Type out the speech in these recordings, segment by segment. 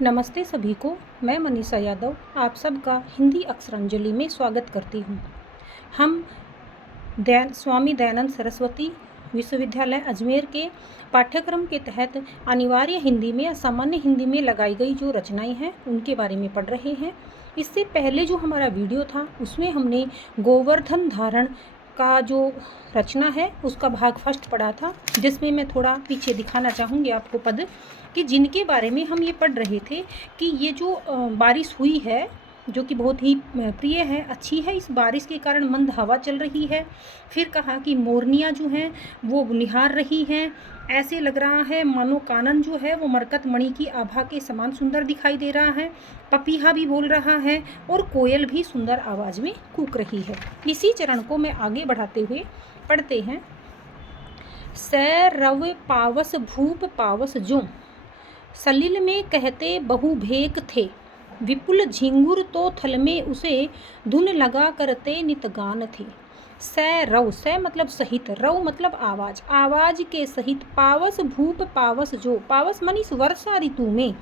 नमस्ते सभी को। मैं मनीषा यादव आप सबका हिंदी अक्षरांजलि में स्वागत करती हूँ। हम स्वामी दयानंद सरस्वती विश्वविद्यालय अजमेर के पाठ्यक्रम के तहत अनिवार्य हिंदी में या सामान्य हिंदी में लगाई गई जो रचनाएं हैं उनके बारे में पढ़ रहे हैं। इससे पहले जो हमारा वीडियो था उसमें हमने गोवर्धन धारण का जो रचना है उसका भाग फर्स्ट पढ़ा था, जिसमें मैं थोड़ा पीछे दिखाना चाहूँगी आपको पद कि जिनके बारे में हम ये पढ़ रहे थे कि ये जो बारिश हुई है जो कि बहुत ही प्रिय है, अच्छी है। इस बारिश के कारण मंद हवा चल रही है। फिर कहा कि मोरनियाँ जो हैं वो निहार रही हैं, ऐसे लग रहा है मानो कानन जो है वो मरकत मणि की आभा के समान सुंदर दिखाई दे रहा है। पपीहा भी बोल रहा है और कोयल भी सुंदर आवाज़ में कूक रही है। इसी चरण को मैं आगे बढ़ाते हुए पढ़ते हैं। सै रव पावस भूप पावस जो सलिल में कहते बहु भेक थे, विपुल झिंगुर तो थल में उसे धुन लगा करते नितगान थे। सै रव, सै मतलब सहित, रव मतलब आवाज, आवाज के सहित, पावस भूप पावस जो, पावस मानी वर्षा ऋतु में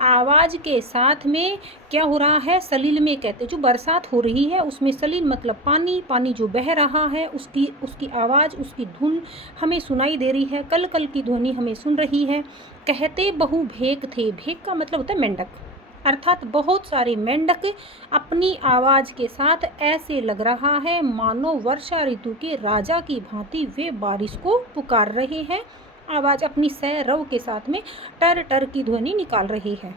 आवाज के साथ में क्या हो रहा है, सलिल में कहते जो बरसात हो रही है उसमें सलिल मतलब पानी, पानी जो बह रहा है उसकी आवाज़, उसकी धुन हमें सुनाई दे रही है, कल कल की ध्वनि हमें सुन रही है। कहते बहु भेक थे, भेक का मतलब होता है मेंढक, अर्थात बहुत सारे मेंढक अपनी आवाज़ के साथ ऐसे लग रहा है मानो वर्षा ऋतु के राजा की भांति वे बारिश को पुकार रहे हैं। आवाज़ अपनी सै रव के साथ में टर टर की ध्वनि निकाल रही है।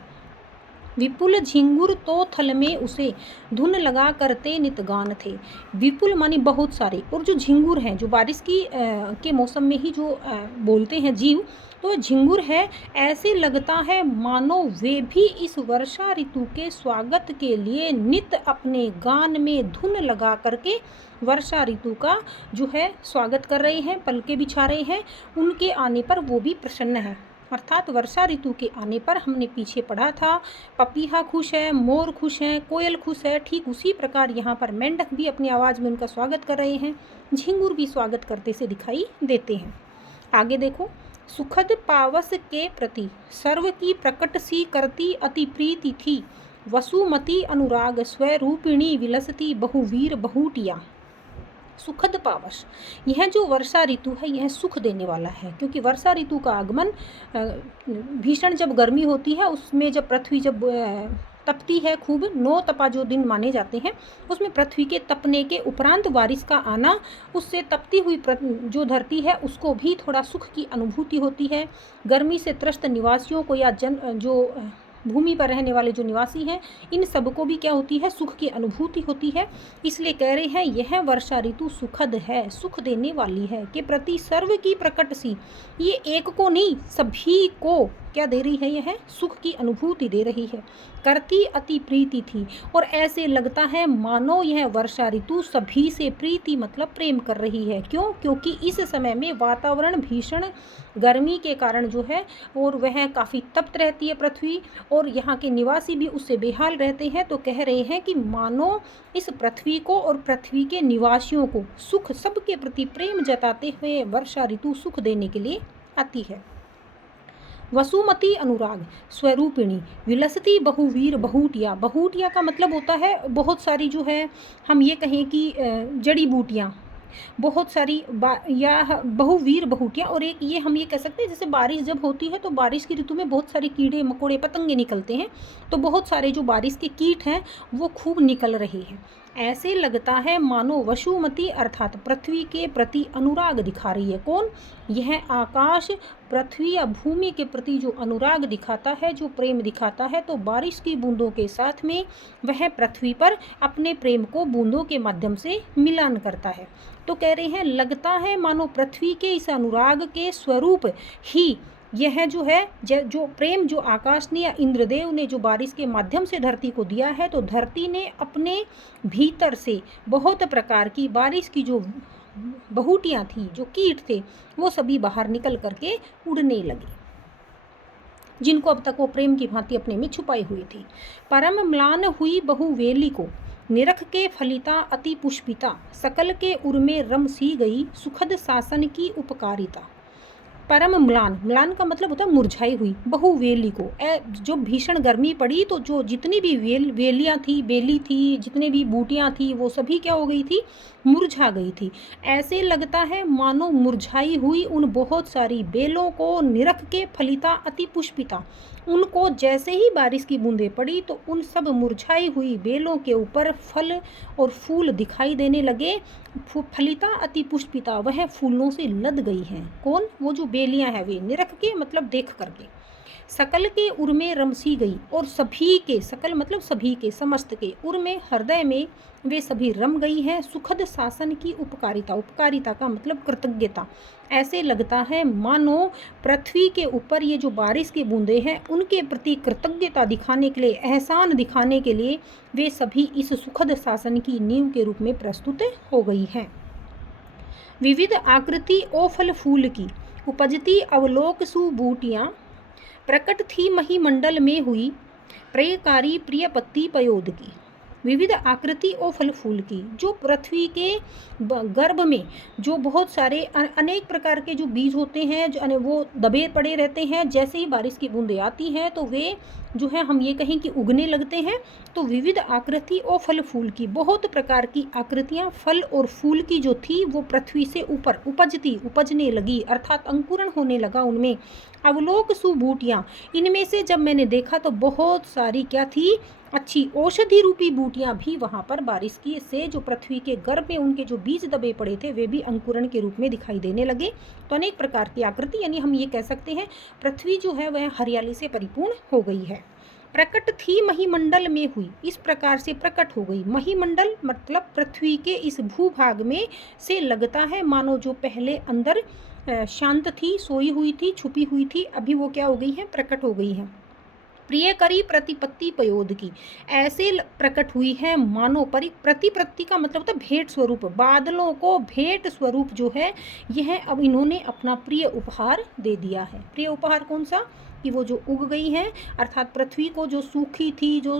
विपुल झिंगुर तो थल में उसे धुन लगा करते नितगान थे। विपुल मानी बहुत सारे, और जो झिंगुर हैं जो बारिश के मौसम में ही जो बोलते हैं जीव, तो झिंगुर है, ऐसे लगता है मानो वे भी इस वर्षा ऋतु के स्वागत के लिए नित अपने गान में धुन लगा करके वर्षा ऋतु का जो है स्वागत कर रहे हैं, पलके बिछा रहे हैं। उनके आने पर वो भी प्रसन्न है, अर्थात वर्षा ऋतु के आने पर हमने पीछे पढ़ा था पपीहा खुश है, मोर खुश है, कोयल खुश है, ठीक उसी प्रकार यहाँ पर मेंढक भी अपनी आवाज़ में उनका स्वागत कर रहे हैं, झिंगुर भी स्वागत करते से दिखाई देते हैं। आगे देखो, सुखद पावस के प्रति सर्व की प्रकट सी करती अति प्रीति थी, वसुमती अनुराग स्वरूपिणी विलसती बहुवीर बहुटिया। सुखद पावस, यह जो वर्षा ऋतु है यह सुख देने वाला है, क्योंकि वर्षा ऋतु का आगमन भीषण जब गर्मी होती है उसमें जब पृथ्वी जब तपती है खूब, 9 तपा जो दिन माने जाते हैं उसमें पृथ्वी के तपने के उपरांत बारिश का आना, उससे तपती हुई जो धरती है उसको भी थोड़ा सुख की अनुभूति होती है। गर्मी से त्रस्त निवासियों को या जो भूमि पर रहने वाले जो निवासी हैं इन सबको भी क्या होती है, सुख की अनुभूति होती है। इसलिए कह रहे हैं यह वर्षा ऋतु सुखद है, सुख देने वाली है, के प्रति सर्व की प्रकट सी, ये एक को नहीं सभी को क्या दे रही है, यह सुख की अनुभूति दे रही है। करती अति प्रीति थी, और ऐसे लगता है मानो यह वर्षा ऋतु सभी से प्रीति मतलब प्रेम कर रही है। क्यों? क्योंकि इस समय में वातावरण भीषण गर्मी के कारण जो है और वह काफ़ी तप्त रहती है पृथ्वी, और यहाँ के निवासी भी उससे बेहाल रहते हैं। तो कह रहे हैं कि मानो इस पृथ्वी को और पृथ्वी के निवासियों को सुख, सबके प्रति प्रेम जताते हुए वर्षा ऋतु सुख देने के लिए आती है। वसुमती अनुराग स्वरूपिणी विलसती बहुवीर बहुटिया, बहुटिया का मतलब होता है बहुत सारी जो है, हम ये कहें कि जड़ी बूटियाँ, बहुत सारी या बहुवीर बहुटियाँ, और एक ये हम ये कह सकते हैं जैसे बारिश जब होती है तो बारिश की ऋतु में बहुत सारे कीड़े मकोड़े पतंगे निकलते हैं, तो बहुत सारे जो बारिश के कीट हैं वो खूब निकल रहे हैं। ऐसे लगता है मानो वसुमती अर्थात पृथ्वी के प्रति अनुराग दिखा रही है। कौन? यह आकाश पृथ्वी या भूमि के प्रति जो अनुराग दिखाता है, जो प्रेम दिखाता है, तो बारिश की बूंदों के साथ में वह पृथ्वी पर अपने प्रेम को बूंदों के माध्यम से मिलान करता है। तो कह रहे हैं लगता है मानो पृथ्वी के इस अनुराग के स्वरूप ही यह जो है जो प्रेम जो आकाश ने या इंद्रदेव ने जो बारिश के माध्यम से धरती को दिया है, तो धरती ने अपने भीतर से बहुत प्रकार की बारिश की जो बहुटियाँ थी, जो कीट थे, वो सभी बाहर निकल करके उड़ने लगे, जिनको अब तक वो प्रेम की भांति अपने में छुपाई हुई थी। परम म्लान हुई बहुवेली को निरख के फलिता अति पुष्पिता, सकल के उर्मे रम सी गई सुखद शासन की उपकारिता। परम म्लान, म्लान का मतलब होता है मुरझाई हुई, बहुवेली को, जो भीषण गर्मी पड़ी तो जो जितनी भी वेलियाँ थी, बेली थी, जितने भी बूटियाँ थी, वो सभी क्या हो गई थी, मुरझा गई थी। ऐसे लगता है मानो मुरझाई हुई उन बहुत सारी बेलों को निरख के फलिता अति पुष्पिता, उनको जैसे ही बारिश की बूंदें पड़ी तो उन सब मुरझाई हुई बेलों के ऊपर फल और फूल दिखाई देने लगे। फलिता अति पुष्पिता, वह फूलों से लद गई हैं। कौन? वो जो बेलियां हैं, वे निरख के मतलब देख करके। सकल के उर में रमसी गई, और सभी के, सकल मतलब सभी के, समस्त के, उर में हृदय में वे सभी रम गई हैं। सुखद शासन की उपकारिता, उपकारिता का मतलब कृतज्ञता। ऐसे लगता है मानो पृथ्वी के ऊपर ये जो बारिश की बूंदें हैं उनके प्रति कृतज्ञता दिखाने के लिए, एहसान दिखाने के लिए वे सभी इस सुखद शासन की नींव के रूप में प्रस्तुत हो गई हैं। विविध आकृति ओ फल फूल की उपजती अवलोक सुबूटियाँ, प्रकट थी महीमंडल में हुई प्रयकारी प्रिय पत्ती पयोद की। विविध आकृति और फल फूल की, जो पृथ्वी के गर्भ में जो बहुत सारे अनेक प्रकार के जो बीज होते हैं, जो वो दबे पड़े रहते हैं, जैसे ही बारिश की बूंदें आती हैं तो वे जो है हम ये कहें कि उगने लगते हैं। तो विविध आकृति और फल फूल की, बहुत प्रकार की आकृतियां फल और फूल की जो थी वो पृथ्वी से ऊपर उपजने लगी, अर्थात अंकुरण होने लगा उनमें। अवलोक सुबूटियां, इनमें से जब मैंने देखा तो बहुत सारी क्या थी, अच्छी औषधि रूपी बूटियां भी वहां पर बारिश की से जो पृथ्वी के गर्भ में उनके जो बीज दबे पड़े थे वे भी अंकुरण के रूप में दिखाई देने लगे। तो अनेक प्रकार की आकृति, यानी हम ये कह सकते हैं पृथ्वी जो है वह हरियाली से परिपूर्ण हो गई है। प्रकट थी महीमंडल में हुई, इस प्रकार से प्रकट हो गई। महीमंडल मतलब पृथ्वी के इस भूभाग में से लगता है मानो जो पहले अंदर शांत थी, सोई हुई थी, छुपी हुई थी, अभी वो क्या हो गई है, प्रकट हो गई है। प्रिय करी प्रतिपत्ति पयोद की, ऐसे प्रकट हुई है मानो प्रतिपत्ति का मतलब होता है भेंट स्वरूप, बादलों को भेंट स्वरूप जो है यह अब इन्होंने अपना प्रिय उपहार दे दिया है। प्रिय उपहार कौन सा? कि वो जो उग गई हैं, अर्थात पृथ्वी को जो सूखी थी, जो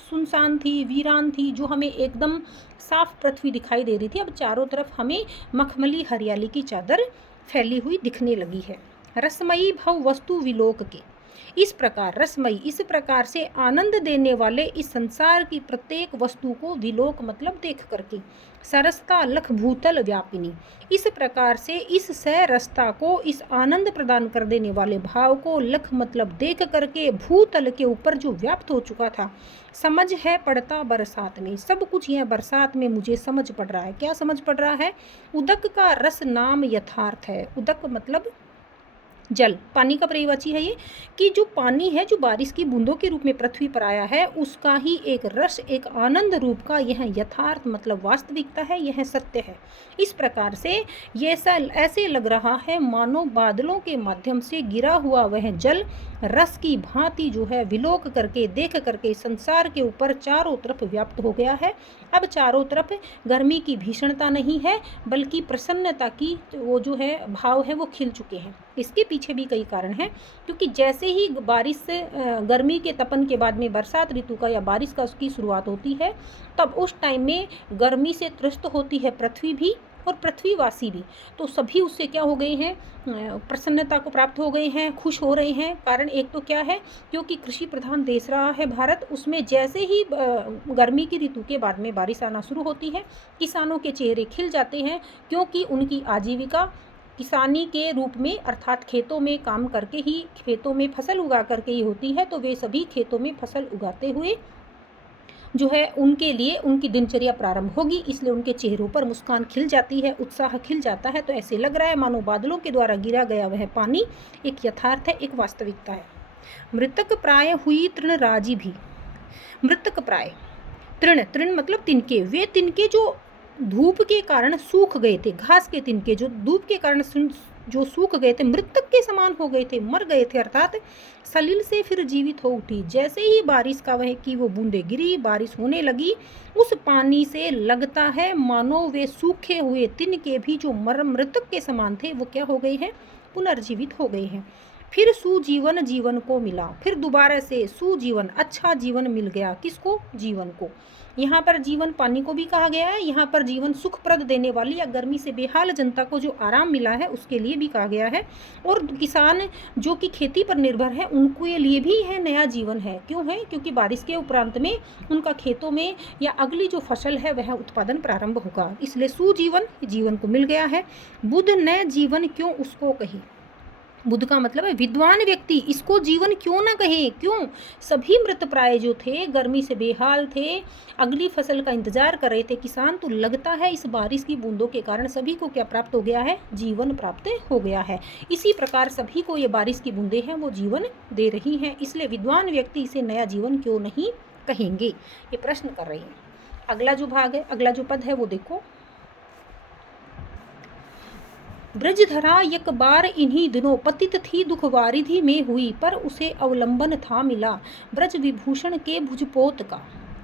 सुनसान थी, वीरान थी, जो हमें एकदम साफ पृथ्वी दिखाई दे रही थी, अब चारों तरफ हमें मखमली हरियाली की चादर फैली हुई दिखने लगी है। रसमयी भव वस्तु विलोक के, इस प्रकार रसमयी, इस प्रकार से आनंद देने वाले इस संसार की प्रत्येक वस्तु को विलोक मतलब देख करके, सरसता लख भूतल व्यापिनी, इस प्रकार से इस सरसता को, इस आनंद प्रदान कर देने वाले भाव को लख मतलब देख करके भूतल के ऊपर जो व्याप्त हो चुका था। समझ है पड़ता बरसात में, सब कुछ यह बरसात में मुझे समझ पड़ रहा है। क्या समझ पड़ रहा है? उदक का रस नाम यथार्थ है। उदक मतलब जल, पानी का पर्यायवाची है ये, कि जो पानी है जो बारिश की बूंदों के रूप में पृथ्वी पर आया है उसका ही एक रस, एक आनंद रूप का यह यथार्थ मतलब वास्तविकता है, यह सत्य है। इस प्रकार से ये ऐसे लग रहा है मानो बादलों के माध्यम से गिरा हुआ वह जल रस की भांति जो है विलोक करके, देख करके संसार के ऊपर चारों तरफ व्याप्त हो गया है। अब चारों तरफ गर्मी की भीषणता नहीं है बल्कि प्रसन्नता की वो जो है भाव है वो खिल चुके हैं। इसके पीछे भी कई कारण हैं, क्योंकि जैसे ही बारिश से गर्मी के तपन के बाद में बरसात ऋतु का या बारिश का उसकी शुरुआत होती है, तब उस टाइम में गर्मी से त्रस्त होती है पृथ्वी भी और पृथ्वीवासी भी। तो सभी उससे क्या हो गए हैं, प्रसन्नता को प्राप्त हो गए हैं, खुश हो रहे हैं। कारण एक तो क्या है, क्योंकि कृषि प्रधान देश रहा है भारत, उसमें जैसे ही गर्मी की ऋतु के बाद में बारिश आना शुरू होती है किसानों के चेहरे खिल जाते हैं, क्योंकि उनकी आजीविका किसानी के रूप में अर्थात खेतों में काम करके ही, खेतों में फसल उगा करके ही होती है। तो वे सभी खेतों में फसल उगाते हुए जो है उनके लिए उनकी दिनचर्या प्रारंभ होगी, इसलिए उनके चेहरों पर मुस्कान खिल जाती है, उत्साह खिल जाता है। तो ऐसे लग रहा है मानो बादलों के द्वारा गिरा गया वह पानी एक यथार्थ है, एक वास्तविकता है। मृतक प्राय हुई तृणराजी भी, मृतक प्राय, तृण, तृण मतलब तिनके, वे तिनके जो धूप के कारण सूख गए थे, घास के तिनके जो धूप के कारण जो सूख गए थे, मृतक के समान हो गए थे, मर गए थे, अर्थात सलिल से फिर जीवित हो उठी। जैसे ही बारिश का वह की वो बूंदे गिरी, बारिश होने लगी, उस पानी से लगता है मानो वे सूखे हुए तिनके भी जो मृतक के समान थे वो क्या हो गए हैं, पुनर्जीवित हो गए हैं। फिर सुजीवन जीवन को मिला, फिर दोबारा से सुजीवन अच्छा जीवन मिल गया। किसको? जीवन को। यहाँ पर जीवन पानी को भी कहा गया है, यहाँ पर जीवन सुखप्रद देने वाली या गर्मी से बेहाल जनता को जो आराम मिला है उसके लिए भी कहा गया है। और किसान जो कि खेती पर निर्भर है उनके लिए भी यह नया जीवन है। क्यों है? क्योंकि बारिश के उपरांत में उनका खेतों में या अगली जो फसल है वह उत्पादन प्रारंभ होगा, इसलिए सुजीवन जीवन को मिल गया है। बुध न जीवन क्यों उसको कही, बुद्ध का मतलब है विद्वान व्यक्ति, इसको जीवन क्यों ना कहे। क्यों? सभी मृत प्राय जो थे, गर्मी से बेहाल थे, अगली फसल का इंतजार कर रहे थे किसान, तो लगता है इस बारिश की बूंदों के कारण सभी को क्या प्राप्त हो गया है? जीवन प्राप्त हो गया है। इसी प्रकार सभी को ये बारिश की बूंदें हैं वो जीवन दे रही हैं, इसलिए विद्वान व्यक्ति इसे नया जीवन क्यों नहीं कहेंगे, ये प्रश्न कर रहे हैं। अगला जो भाग है, अगला जो पद है वो देखो, ब्रजधरा एक बार इन्हीं दिनों पतित थी दुख वारिधि में हुई, पर उसे अवलंबन था मिला ब्रज विभूषण के भुजपोत का।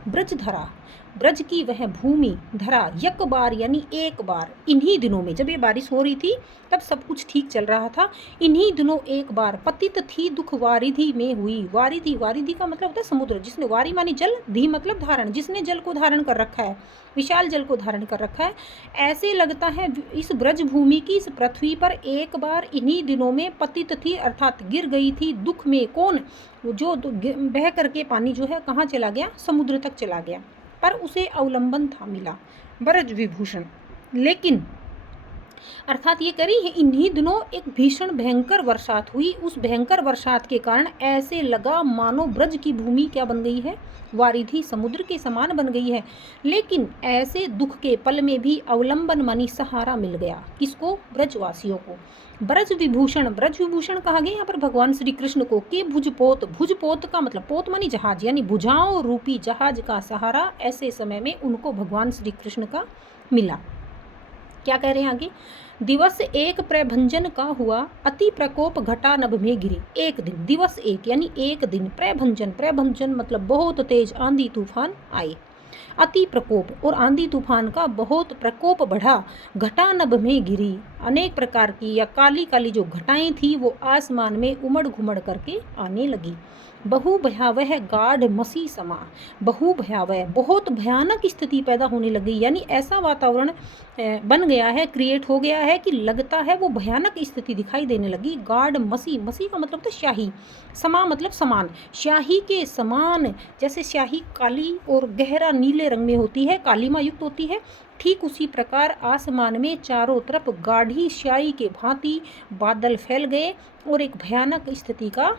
ब्रजधरा, ब्रज की वह भूमि, धरा एक बार यानी एक बार, इन्हीं दिनों में, जब ये बारिश हो रही थी तब सब कुछ ठीक चल रहा था, इन्हीं दिनों एक बार पतित थी दुख वारिधि में हुई। वारिधि, वारिधि का मतलब होता है समुद्र, जिसने, वारी मानी जल, धी मतलब धारण, जिसने जल को धारण कर रखा है, विशाल जल को धारण कर रखा है। ऐसे लगता है इस ब्रज भूमि की, इस पृथ्वी पर एक बार इन्हीं दिनों में पतित थी अर्थात गिर गई थी दुख में। कौन? जो बह करके पानी जो है कहाँ चला गया? समुद्र तक चला गया, पर उसे अवलंबन था मिला ब्रज विभूषण। लेकिन अर्थात ये करी है इन्हीं दिनों एक भीषण भयंकर बरसात हुई, उस भयंकर बरसात के कारण ऐसे लगा मानो ब्रज की भूमि क्या बन गई है? वारिधि, समुद्र के समान बन गई है। लेकिन ऐसे दुख के पल में भी अवलंबन मानी सहारा मिल गया। किसको? ब्रजवासियों को। ब्रज विभूषण, ब्रज विभूषण कहा गया यहाँ पर भगवान श्री कृष्ण को। के भुजपोत, भुजपोत का मतलब पोत मानी जहाज, यानी भुजाओं रूपी जहाज का सहारा ऐसे समय में उनको भगवान श्री कृष्ण का मिला। क्या कह रहे हैं आगे? दिवस एक प्रभंजन का हुआ, अति प्रकोप घटा नभ में गिरी। एक दिन, दिवस एक यानी एक दिन, प्रभंजन, प्रभंजन मतलब बहुत तेज आंधी तूफान आए, अति प्रकोप और आंधी तूफान का बहुत प्रकोप बढ़ा, घटा नभ में गिरी। अनेक प्रकार की या काली काली जो घटाएं थी वो आसमान में उमड़ घुमड़ करके आने लगी। बहु भयावह गाढ़ मसी समा, बहु भयावह बहुत भयानक स्थिति पैदा होने लगी, यानी ऐसा वातावरण बन गया है, क्रिएट हो गया है कि लगता है वो भयानक स्थिति दिखाई देने लगी। गाढ़ मसी, मसी का मतलब था शाही, समा मतलब समान, शाही के समान, जैसे शाही काली और गहरा नीले रंग में होती है, कालीमा युक्त होती है, ठीक उसी प्रकार आसमान में चारों तरफ गाढ़ी स्याही के भांति बादल फैल गए और एक भयानक स्थिति का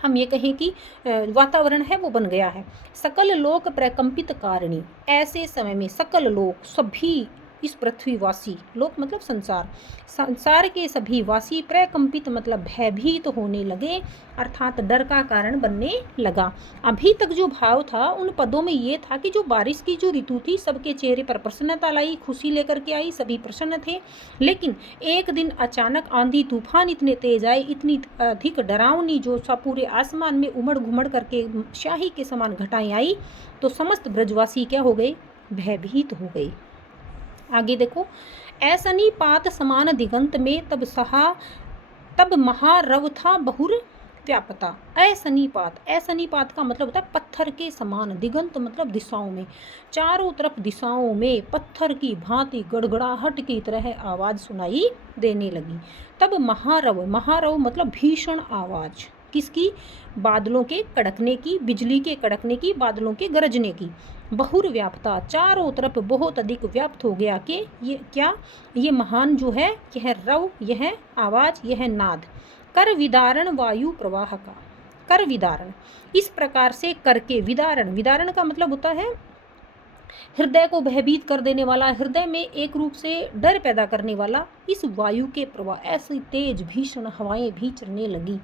हम ये कहें कि वातावरण है वो बन गया है। सकल लोक प्रकंपित कारिणी, ऐसे समय में सकल लोक, सभी इस पृथ्वीवासी, लोक मतलब संसार, संसार के सभी वासी प्रकंपित मतलब भयभीत होने लगे, अर्थात डर का कारण बनने लगा। अभी तक जो भाव था उन पदों में ये था कि जो बारिश की जो ऋतु थी सबके चेहरे पर प्रसन्नता लाई, खुशी लेकर के आई, सभी प्रसन्न थे। लेकिन एक दिन अचानक आंधी तूफान इतने तेज आए, इतनी अधिक डरावनी जो सा पूरे आसमान में उमड़ घुमड़ करके शाही के समान घटाएं आई, तो समस्त ब्रजवासी क्या हो गए? भयभीत हो गए। आगे देखो, ऐसनी पात समान दिगंत में तब सहा, तब महारव था बहुर व्यापता। असनीपात, असनीपात का मतलब होता है पत्थर के समान, दिगंत मतलब दिशाओं में, चारों तरफ दिशाओं में पत्थर की भांति गड़गड़ाहट की तरह आवाज़ सुनाई देने लगी। तब महारव, महारव मतलब भीषण आवाज़, किसकी? बादलों के कड़कने की, बिजली के कड़कने की, बादलों के गरजने की। बहुर व्याप्ता, चारों तरफ बहुत अधिक व्याप्त हो गया कि ये क्या? ये महान जो है, यह रव, यह आवाज़, यह नाद। कर विदारण वायु प्रवाह का, कर विदारण, इस प्रकार से करके विदारण, विदारण का मतलब होता है हृदय को भयभीत कर देने वाला, हृदय में एक रूप से डर पैदा करने वाला, इस वायु के प्रवाह, ऐसी तेज भीषण हवाएं भी चलने लगी।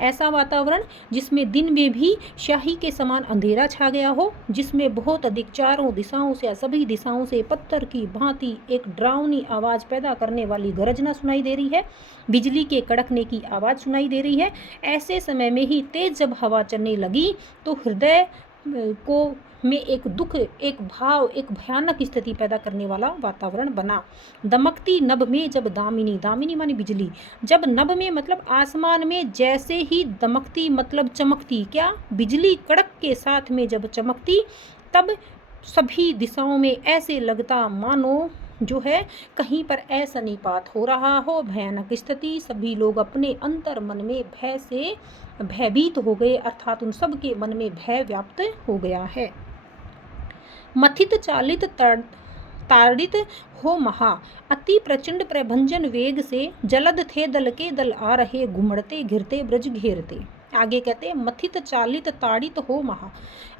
ऐसा वातावरण जिसमें दिन में भी स्याही के समान अंधेरा छा गया हो, जिसमें बहुत अधिक चारों दिशाओं से, सभी दिशाओं से पत्थर की भांति एक डरावनी आवाज़ पैदा करने वाली गरजना सुनाई दे रही है, बिजली के कड़कने की आवाज़ सुनाई दे रही है। ऐसे समय में ही तेज जब हवा चलने लगी तो हृदय को में एक दुख, एक भाव, एक भयानक स्थिति पैदा करने वाला वातावरण बना। दमकती नभ में जब दामिनी, दामिनी मानी बिजली, जब नभ में मतलब आसमान में जैसे ही दमकती मतलब चमकती, क्या बिजली कड़क के साथ में जब चमकती, तब सभी दिशाओं में ऐसे लगता मानो जो है कहीं पर ऐसा निपात हो रहा हो, भयानक स्थिति। सभी लोग अपने अंतर मन में भय से भयभीत हो गए, अर्थात उन सब के मन में भय व्याप्त हो गया है। मथित चालित ताड़ित हो महा, अति प्रचंड प्रभंजन वेग से जलद थे दल के दल आ रहे, घुमड़ते घिरते ब्रज घेरते। आगे कहते हैं मथित चालित ताड़ित हो महा।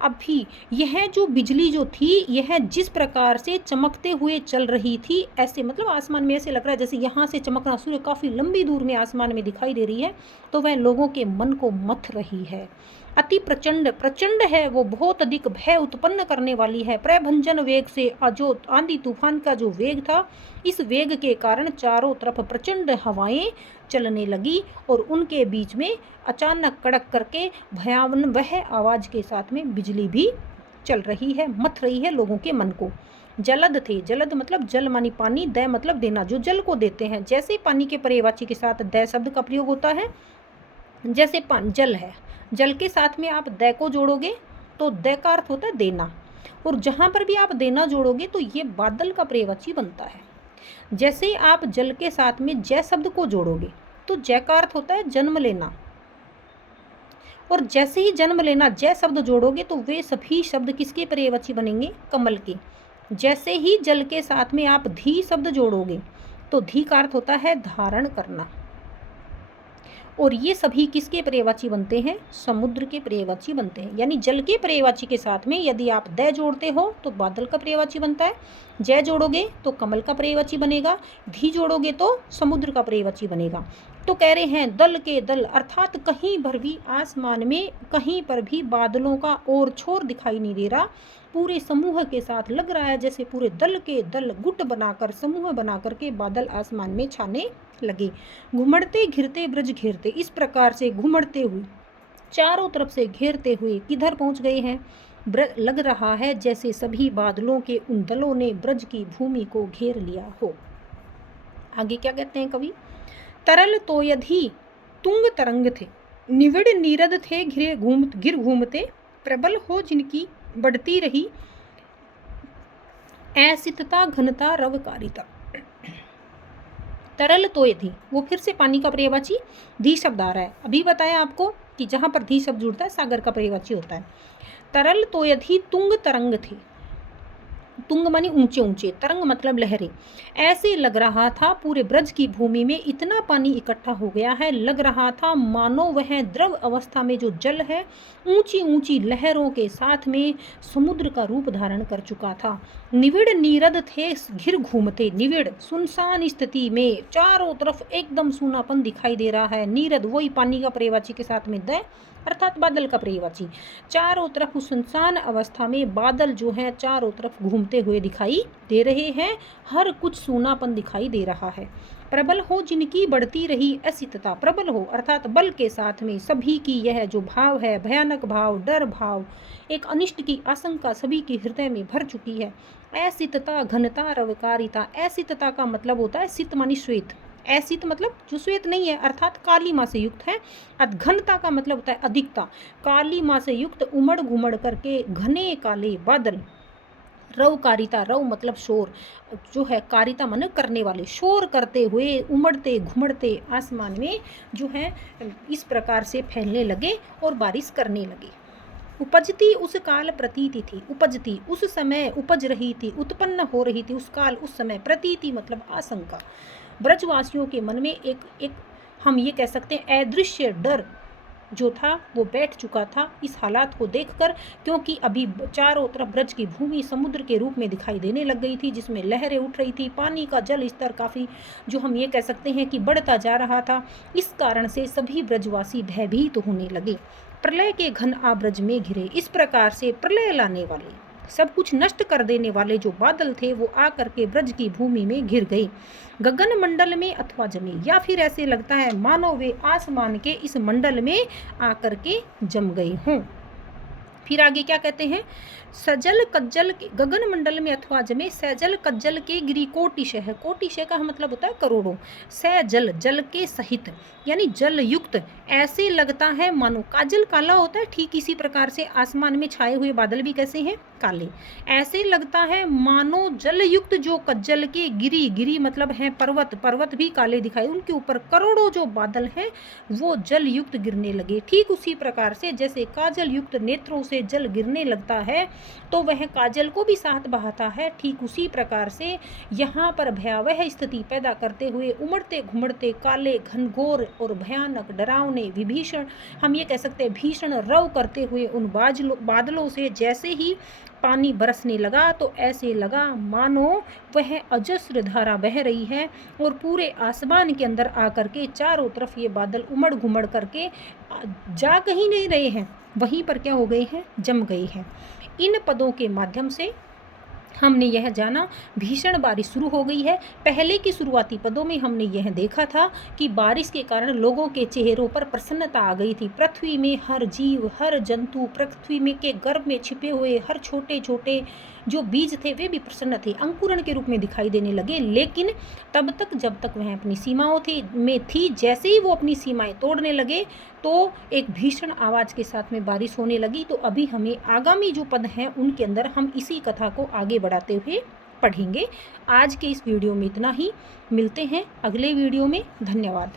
अभी यह जो बिजली जो थी, यह जिस प्रकार से चमकते हुए चल रही थी, ऐसे मतलब आसमान में ऐसे लग रहा है जैसे यहाँ से चमकना सूर्य काफ़ी लंबी दूर में आसमान में दिखाई दे रही है, तो वह लोगों के मन को मथ रही है। अति प्रचंड, प्रचंड है वो, बहुत अधिक भय उत्पन्न करने वाली है। प्रभंजन वेग से जो आंधी तूफान का जो वेग था, इस वेग के कारण चारों तरफ प्रचंड हवाएं चलने लगी और उनके बीच में अचानक कड़क करके भयावन वह आवाज के साथ में बिजली भी चल रही है, मथ रही है लोगों के मन को। जलद थे, जलद मतलब जल मानी पानी, द मतलब देना, जो जल को देते हैं। जैसे पानी के पर्यायवाची के साथ द शब्द का प्रयोग होता है, जैसे जल है, जल के साथ में आप द को जोड़ोगे तो द का अर्थ होता है देना, और जहाँ पर भी आप देना जोड़ोगे तो ये बादल का पर्यायवाची बनता है। जैसे आप जल के साथ में जय शब्द को जोड़ोगे तो जय का अर्थ होता है जन्म लेना, और जैसे ही जन्म लेना जय शब्द जोड़ोगे तो वे सभी शब्द किसके पर्यायवाची बनेंगे? कमल के। जैसे ही जल के साथ में आप धी शब्द जोड़ोगे तो धी का अर्थ होता है धारण करना, और ये सभी किसके पर्यायवाची बनते हैं? समुद्र के पर्यायवाची बनते हैं। यानी जल के पर्यायवाची के साथ में यदि आप द जोड़ते हो तो बादल का पर्यायवाची बनता है, जय जोड़ोगे तो कमल का पर्यायवाची बनेगा, धी जोड़ोगे तो समुद्र का पर्यायवाची बनेगा। तो कह रहे हैं दल के दल, अर्थात कहीं पर भी आसमान में कहीं पर भी बादलों का और छोर दिखाई नहीं दे रहा, पूरे समूह के साथ लग रहा है जैसे पूरे दल के दल गुट बनाकर, समूह बनाकर के बादल आसमान में छाने लगे। घुमड़ते घिरते ब्रज घेरते, इस प्रकार से घुमड़ते हुए चारों तरफ से घेरते हुए किधर पहुंच गए हैं? लग रहा है जैसे सभी बादलों के उन दलों ने ब्रज की भूमि को घेर लिया हो। आगे क्या कहते हैं कवि? तरल तोयधि तुंग तरंग थे, निविड़ नीरद थे गिर घूमते, प्रबल हो जिनकी बढ़ती रही ऐसितता घनता रवकारिता। तरल तोयधि, वो फिर से पानी का पर्यायवाची धी शब्द आ रहा है। अभी बताया आपको कि जहां पर धी शब्द जुड़ता है सागर का पर्यायवाची होता है। तरल तोयधि तुंग तरंग थे, तुंग मानी ऊंचे ऊंचे, तरंग मतलब लहरें। ऐसे लग रहा था पूरे ब्रज की भूमि में इतना पानी इकट्ठा हो गया है, लग रहा था मानो वह द्रव अवस्था में जो जल है ऊंची ऊंची लहरों के साथ में समुद्र का रूप धारण कर चुका था। निविड़ नीरद थे घिर घूमते, निविड़ सुनसान स्थिति में चारों तरफ एकदम सूनापन दिखाई दे रहा है। नीरद वही पानी का पर्यायवाची के साथ में द अर्थात बादल का पर्यायवाची। चारों तरफ उस सुनसान अवस्था में बादल जो है चारों तरफ घूमते हुए दिखाई दे रहे हैं, हर कुछ सूनापन दिखाई दे रहा है। प्रबल हो जिनकी बढ़ती रही असितता, प्रबल हो अर्थात बल के साथ में सभी की यह जो भाव है, भयानक भाव, डर भाव, एक अनिष्ट की आशंका सभी के हृदय में भर चुकी है। असितता घनता रवकारिता, असितता का मतलब होता है सित मानी श्वेत, ऐसित मतलब जो श्वेत नहीं है अर्थात काली माँ से युक्त है। घनता का मतलब होता है अधिकता, काली माँ से युक्त उमड़ घुमड़ करके घने काले बादल। रवकारिता, रव मतलब शोर जो है, कारिता मन करने वाले, शोर करते हुए उमड़ते घुमड़ते आसमान में जो है इस प्रकार से फैलने लगे और बारिश करने लगे। उपजती उस काल प्रतीति थी, उपजती उस समय उपज रही थी, उत्पन्न हो रही थी उस काल उस समय, प्रतीति मतलब आशंका। ब्रजवासियों के मन में एक हम ये कह सकते हैं अदृश्य डर जो था वो बैठ चुका था इस हालात को देखकर, क्योंकि अभी चारों तरफ ब्रज की भूमि समुद्र के रूप में दिखाई देने लग गई थी, जिसमें लहरें उठ रही थी, पानी का जल स्तर काफ़ी जो हम ये कह सकते हैं कि बढ़ता जा रहा था। इस कारण से सभी ब्रजवासी भयभीत होने लगे। प्रलय के घन आब्रज में घिरे, इस प्रकार से प्रलय लाने वाले, सब कुछ नष्ट कर देने वाले जो बादल थे वो आकर के ब्रज की भूमि में घिर गए। गगन मंडल में अथवा जमे, या फिर ऐसे लगता है मानो वे आसमान के इस मंडल में आकर के जम गए हों। फिर आगे क्या कहते हैं, सजल कज्जल के गगन मंडल में अथवा जमे सैजल कज्जल के गिरी कोटिशः, कोटिशः का मतलब होता है करोड़ों, सैजल जल के सहित यानी जल युक्त, ऐसे लगता है मानो, काजल काला होता है, ठीक इसी प्रकार से आसमान में छाए हुए बादल भी कैसे हैं, काले, ऐसे लगता है मानो जल युक्त जो कज्जल के गिरी, गिरी मतलब है पर्वत, पर्वत भी काले दिखाई, उनके ऊपर करोड़ों जो बादल हैं वो जल युक्त गिरने लगे। ठीक उसी प्रकार से जैसे काजल युक्त नेत्रों से जल गिरने लगता है तो वह काजल को भी साथ बहाता है, ठीक उसी प्रकार से यहाँ पर भयावह स्थिति पैदा करते हुए उमड़ते घुमड़ते काले घनघोर और भयानक डरावने विभीषण, हम ये कह सकते हैं भीषण रव करते हुए उन बादलों से जैसे ही पानी बरसने लगा तो ऐसे लगा मानो वह अजस्र धारा बह रही है और पूरे आसमान के अंदर आकर के चारों तरफ ये बादल उमड़ घुमड़ करके जा कहीं नहीं रहे हैं, वहीं पर क्या हो गए हैं, जम गए हैं। इन पदों के माध्यम से हमने यह जाना भीषण बारिश शुरू हो गई है। पहले की शुरुआती पदों में हमने यह देखा था कि बारिश के कारण लोगों के चेहरों पर प्रसन्नता आ गई थी। पृथ्वी में हर जीव, हर जंतु, पृथ्वी में के गर्भ में छिपे हुए हर छोटे छोटे जो बीज थे वे भी प्रसन्न थे, अंकुरण के रूप में दिखाई देने लगे। लेकिन तब तक जब तक वह अपनी सीमाओं में थी, जैसे ही वो अपनी सीमाएं तोड़ने लगे तो एक भीषण आवाज़ के साथ में बारिश होने लगी। तो अभी हमें आगामी जो पद हैं उनके अंदर हम इसी कथा को आगे बढ़ाते हुए पढ़ेंगे। आज के इस वीडियो में इतना ही, मिलते हैं अगले वीडियो में। धन्यवाद।